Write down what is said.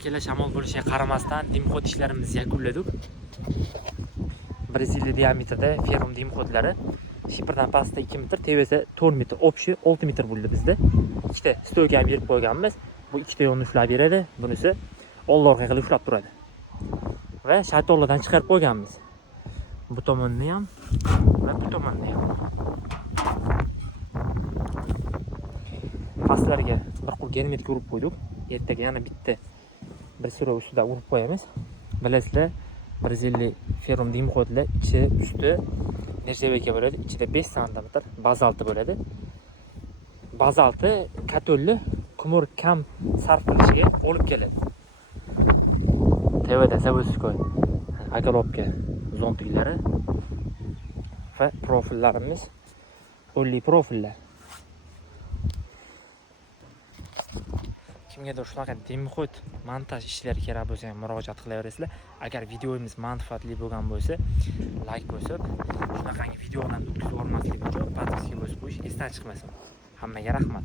Akalar shamol bo'lishiga qaramasdan dimxod ishlarimizni yakunladik. Braziliya diametrida ferrum dimxodlari shiprdan pastda 2 metr, tevasi 4 metr, общий 6 metr bo'ldi bizda. Ikkita stoyka ham berib qo'yganmiz. Bu ikkita yo'lni ushlab beradi, bunisi old orqa qilib ushlab turadi. Va shaytonlardan chiqarib qo'yganmiz. Bu tomonni ham va bu tomonni ham. Pastlarga bir qo'l germetik urib qo'ydik. Ertaga yana bitta bir sura ustida urib qo'yamiz. Bilasizlar, Braziliya ferrum dimxodlar ichi usti nержавейка bo'ladi. Ichida 5 sm bazalti bo'ladi. Bazalti katolli kumur kam sarf qilishiga olib keladi. Tevada zavodskoy agalopka zontiklari va profillarimiz olli profillar. Kimgadir shunaqa dimxod montaj ishlari kerak bo'lsa ham murojaat qilaverasizlar. Agar videomiz manfaatli bo'lgan bo'lsa, like bosib, shunaqangi videolarni o'tkazib olmaslik uchun podpiska bosib qo'yish esdan chiqmasin. Hammaga rahmat.